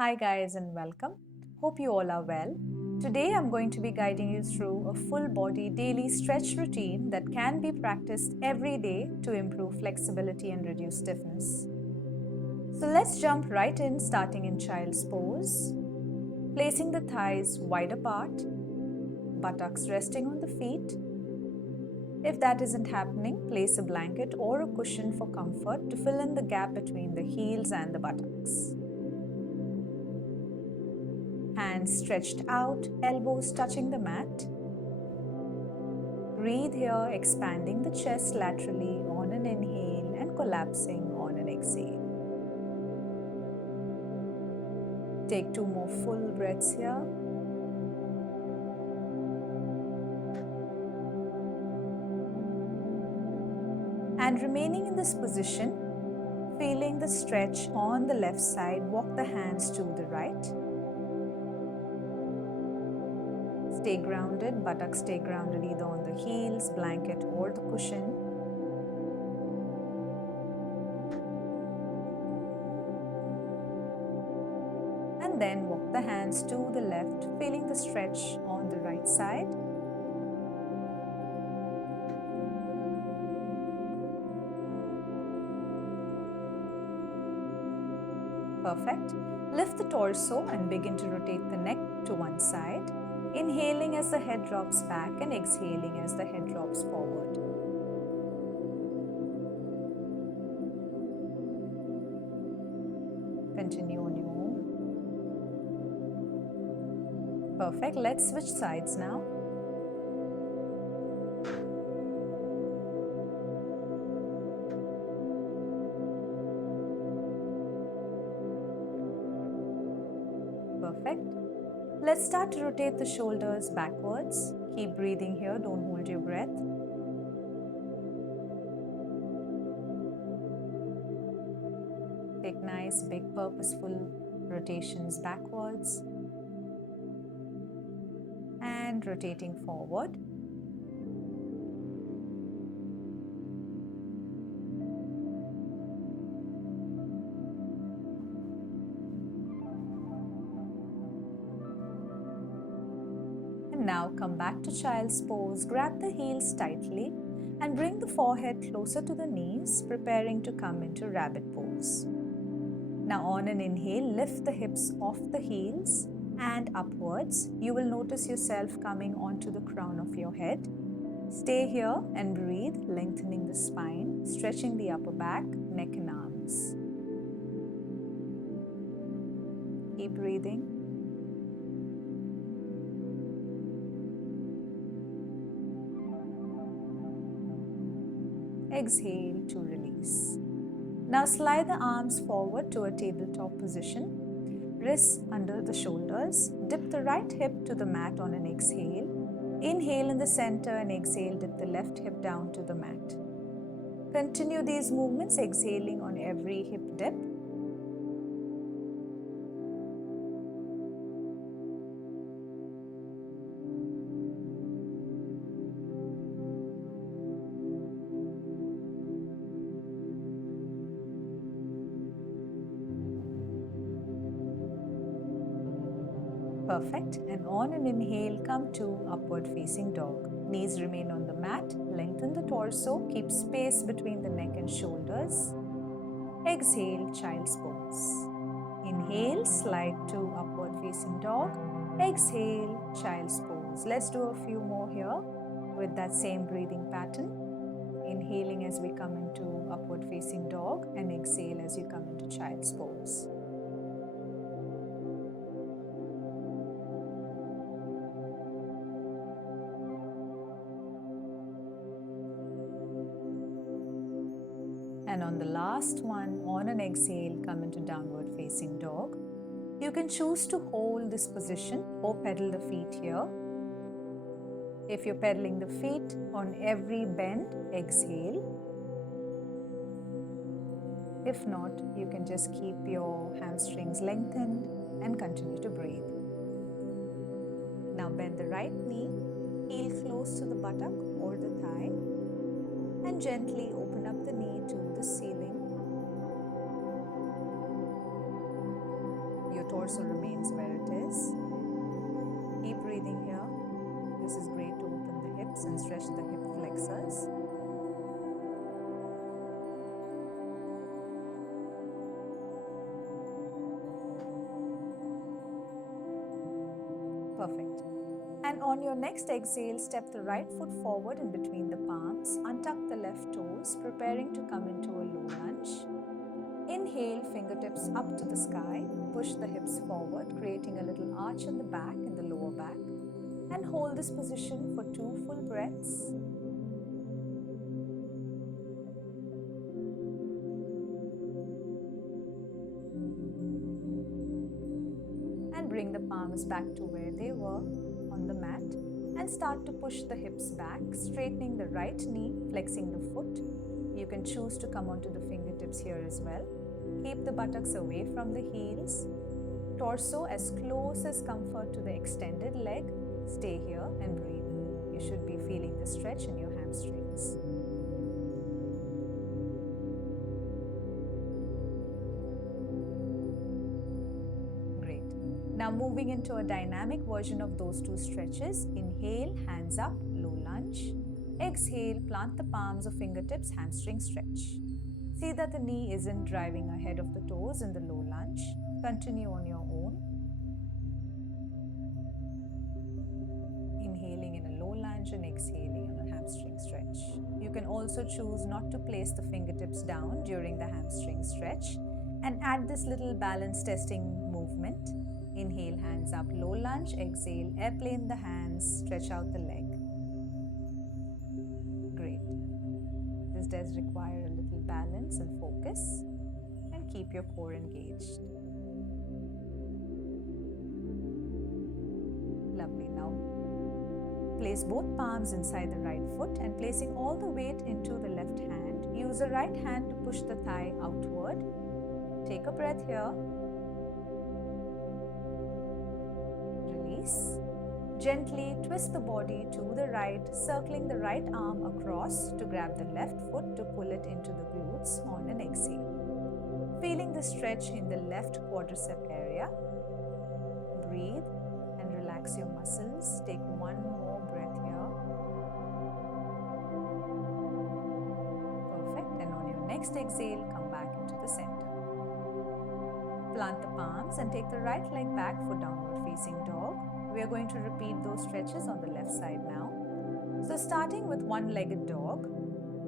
Hi guys and welcome. Hope you all are well. Today I'm going to be guiding you through a full body daily stretch routine that can be practiced every day to improve flexibility and reduce stiffness. So let's jump right in, starting in child's pose, placing the thighs wide apart, buttocks resting on the feet. If that isn't happening, place a blanket or a cushion for comfort to fill in the gap between the heels and the buttocks. Hands stretched out, elbows touching the mat. Breathe here, expanding the chest laterally on an inhale and collapsing on an exhale. Take 2 more full breaths here. And remaining in this position, feeling the stretch on the left side, walk the hands to the right. Stay grounded, buttocks stay grounded either on the heels, blanket or the cushion. And then walk the hands to the left, feeling the stretch on the right side. Perfect. Lift the torso and begin to rotate the neck to one side, inhaling as the head drops back and exhaling as the head drops forward. Continue on your own. Perfect. Let's switch sides now. Perfect. Let's start to rotate the shoulders backwards. Keep breathing here, don't hold your breath. Take nice, big, purposeful rotations backwards and rotating forward. And now come back to child's pose. Grab the heels tightly and bring the forehead closer to the knees, preparing to come into rabbit pose. Now on an inhale, lift the hips off the heels and upwards. You will notice yourself coming onto the crown of your head. Stay here and breathe, lengthening the spine, stretching the upper back, neck and arms. Keep breathing. Exhale to release. Now slide the arms forward to a tabletop position. Wrists under the shoulders. Dip the right hip to the mat on an exhale. Inhale in the center and exhale, dip the left hip down to the mat. Continue these movements, exhaling on every hip dip. Perfect. And on an inhale, come to upward facing dog. Knees remain on the mat. Lengthen the torso. Keep space between the neck and shoulders. Exhale, child's pose. Inhale, slide to upward facing dog. Exhale, child's pose. Let's do a few more here with that same breathing pattern. Inhaling as we come into upward facing dog and exhale as you come into child's pose. And on the last one, on an exhale, come into downward facing dog. You can choose to hold this position or pedal the feet here. If you're pedaling the feet, on every bend, exhale. If not, you can just keep your hamstrings lengthened and continue to breathe. Now bend the right knee, heel close to the buttock or the thigh, and gently open up the knee to the ceiling. Your Torso remains where it is. Keep breathing here. This is great to open the hips and stretch the hip flexors. Perfect. And on your next exhale, step the right foot forward in between the palms, untuck the left toes, preparing to come into a low lunge. Inhale, fingertips up to the sky, push the hips forward, creating a little arch in the back, in the lower back, and hold this position for 2 full breaths. And bring the palms back to where they were on the mat and start to push the hips back, straightening the right knee, flexing the foot. You can choose to come onto the fingertips here as well. Keep the buttocks away from the heels. Torso as close as comfort to the extended leg. Stay here and breathe. You should be feeling the stretch in your hamstrings. Great. Now moving into a dynamic version of those 2 stretches. Inhale, hands up, low lunge. Exhale, plant the palms or fingertips, hamstring stretch. See that the knee isn't driving ahead of the toes in the low lunge. Continue on your own. Inhaling in a low lunge and exhaling on a hamstring stretch. You can also choose not to place the fingertips down during the hamstring stretch and add this little balance testing movement. Inhale, hands up, low lunge. Exhale, airplane the hands, stretch out the leg. Great. This does require a little balance and focus, and keep your core engaged. Lovely. Now place both palms inside the right foot and placing all the weight into the left hand. Use the right hand to push the thigh outward. Take a breath here. Release. Gently twist the body to the right, circling the right arm across to grab the left foot to pull it into the glutes on an exhale. Feeling the stretch in the left quadricep area. Breathe and relax your muscles. Take one more breath here. Perfect. And on your next exhale, come back into the center. Plant the palms and take the right leg back for downward facing dog. We are going to repeat those stretches on the left side now. So starting with one-legged dog,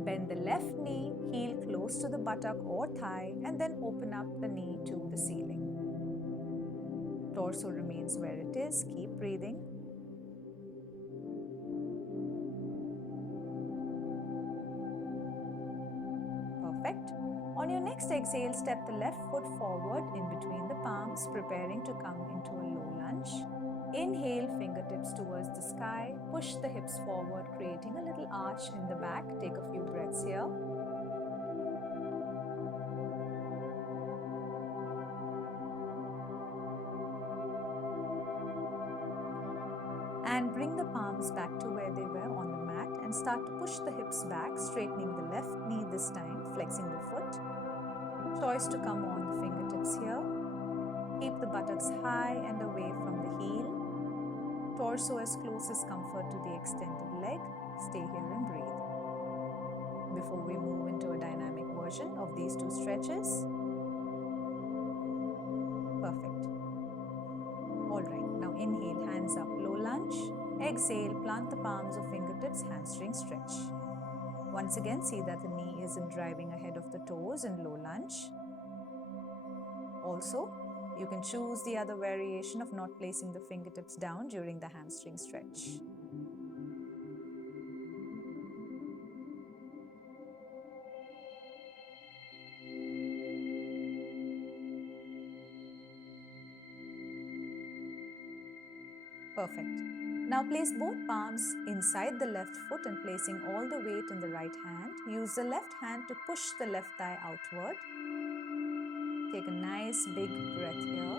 bend the left knee, heel close to the buttock or thigh, and then open up the knee to the ceiling. Torso remains where it is. Keep breathing. Perfect. On your next exhale, step the left foot forward in between the palms, preparing to come into a low lunge. Inhale, fingertips towards the sky. Push the hips forward, creating a little arch in the back. Take a few breaths here. And bring the palms back to where they were on the mat and start to push the hips back, straightening the left knee this time, flexing the foot. Choice to come on the fingertips here. Keep the buttocks high and away from the heel. Torso as close as comfort to the extended leg. Stay here and breathe. Before we move into a dynamic version of these 2 stretches. Perfect. All right, now inhale, hands up, low lunge. Exhale, plant the palms or fingertips, hamstring stretch. Once again, see that the knee isn't driving ahead of the toes in low lunge. Also, you can choose the other variation of not placing the fingertips down during the hamstring stretch. Perfect. Now place both palms inside the left foot and placing all the weight in the right hand. Use the left hand to push the left thigh outward. Take a nice big breath here.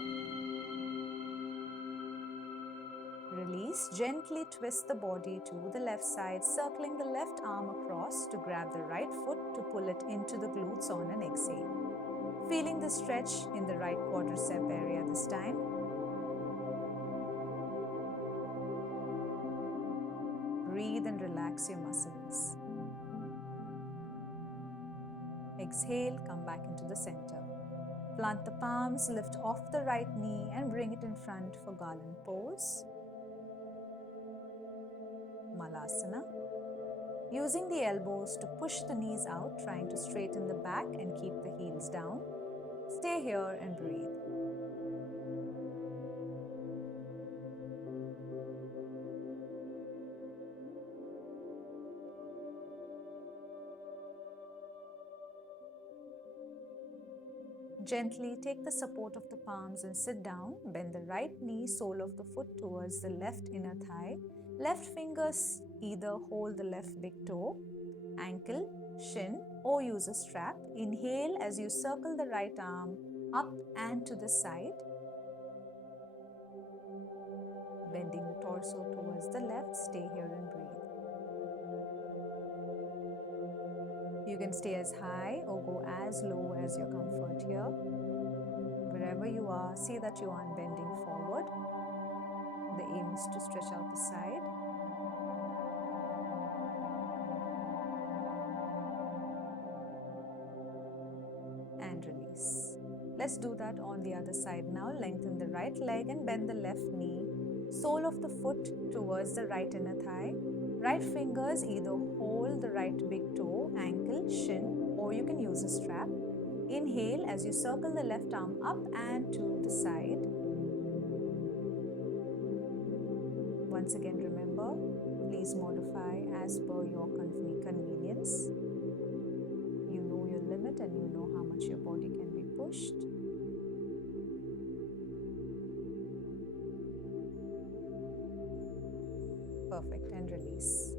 Release. Gently twist the body to the left side, circling the left arm across to grab the right foot to pull it into the glutes on an exhale. Feeling the stretch in the right quadricep area this time. Breathe and relax your muscles. Exhale, come back into the center. Plant the palms, lift off the right knee and bring it in front for garland pose. Malasana. Using the elbows to push the knees out, trying to straighten the back and keep the heels down. Stay here and breathe. Gently take the support of the palms and sit down. Bend the right knee, sole of the foot towards the left inner thigh. Left fingers either hold the left big toe, ankle, shin, or use a strap. Inhale as you circle the right arm up and to the side. Bending the torso towards the left. Stay here and breathe. You can stay as high or go as low as your comfort here. Wherever you are, see that you aren't bending forward. The aim is to stretch out the side. And release. Let's do that on the other side now. Lengthen the right leg and bend the left knee. Sole of the foot towards the right inner thigh. Right fingers either hold the right big toe, ankle, shin, or you can use a strap. Inhale as you circle the left arm up and to the side. Once again, remember, please modify as per your convenience. You know your limit and you know how much your body can be pushed. Perfect, and release.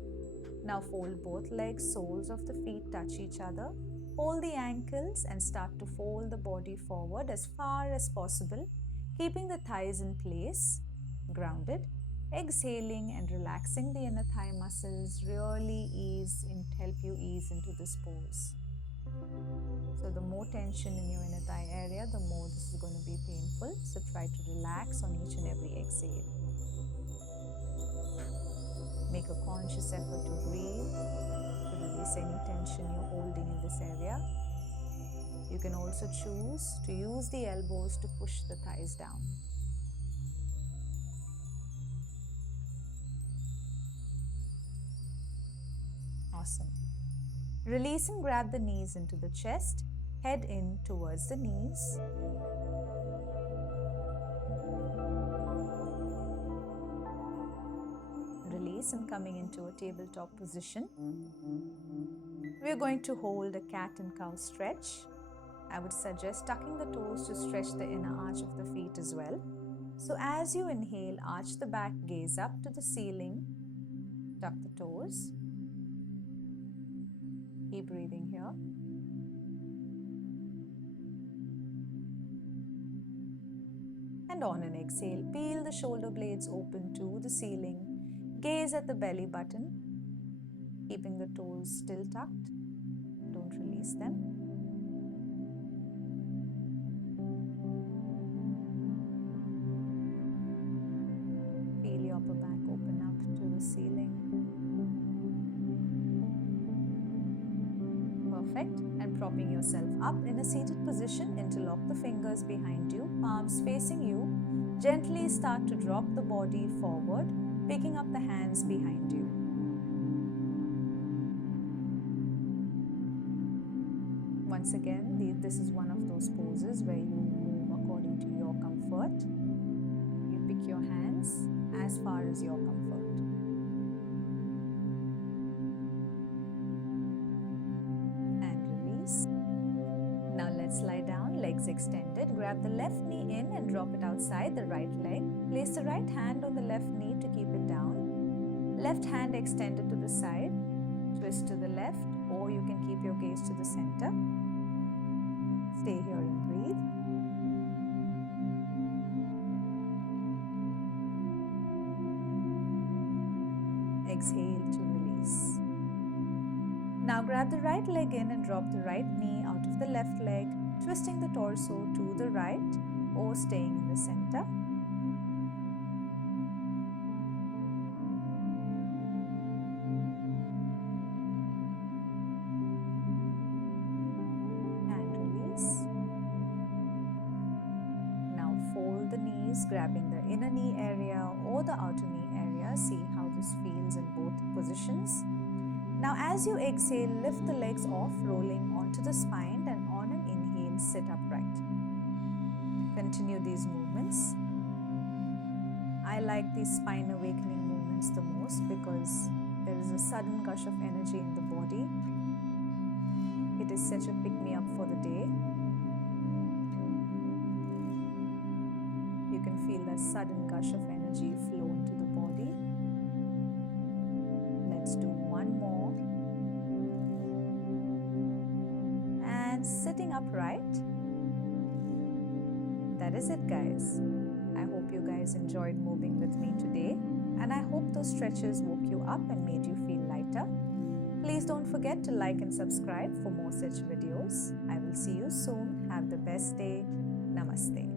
Now fold both legs, soles of the feet touch each other. Hold the ankles and start to fold the body forward as far as possible, keeping the thighs in place, grounded. Exhaling and relaxing the inner thigh muscles, really help you ease into this pose. So the more tension in your inner thigh area, the more this is going to be painful. So try to relax on each and every exhale. Make a conscious effort to breathe, to release any tension you're holding in this area. You can also choose to use the elbows to push the thighs down. Awesome. Release and grab the knees into the chest, head in towards the knees. Release and coming into a tabletop position. We're going to hold a cat and cow stretch. I would suggest tucking the toes to stretch the inner arch of the feet as well. So as you inhale, arch the back, gaze up to the ceiling, tuck the toes. Keep breathing here. And on an exhale, peel the shoulder blades open to the ceiling. Gaze at the belly button, keeping the toes still tucked. Don't release them. Feel your upper back open up to the ceiling. Perfect. And propping yourself up in a seated position, interlock the fingers behind you, palms facing you. Gently start to drop the body forward, picking up the hands behind you. Once again, this is one of those poses where you move according to your comfort. You pick your hands as far as your comfort. And release. Now let's lie down, legs extended. Grab the left knee in and drop it outside the right leg. Place the right hand on the left knee to keep it down. Left hand extended to the side. Twist to the left, or you can keep your gaze to the center. Stay here and breathe. Exhale to release. Now grab the right leg in and drop the right knee out of the left leg, twisting the torso to the right, or more staying in the center. Fold the knees, grabbing the inner knee area or the outer knee area. See how this feels in both positions. Now as you exhale, lift the legs off, rolling onto the spine, and on an inhale, sit upright. Continue these movements. I like these spine awakening movements the most because there is a sudden gush of energy in the body. It is such a pick-me-up for the day. You can feel that sudden gush of energy flow into the body. Let's do one more. And sitting upright. That is it, guys. I hope you guys enjoyed moving with me today, and I hope those stretches woke you up and made you feel lighter. Please don't forget to like and subscribe for more such videos. I will see you soon. Have the best day. Namaste.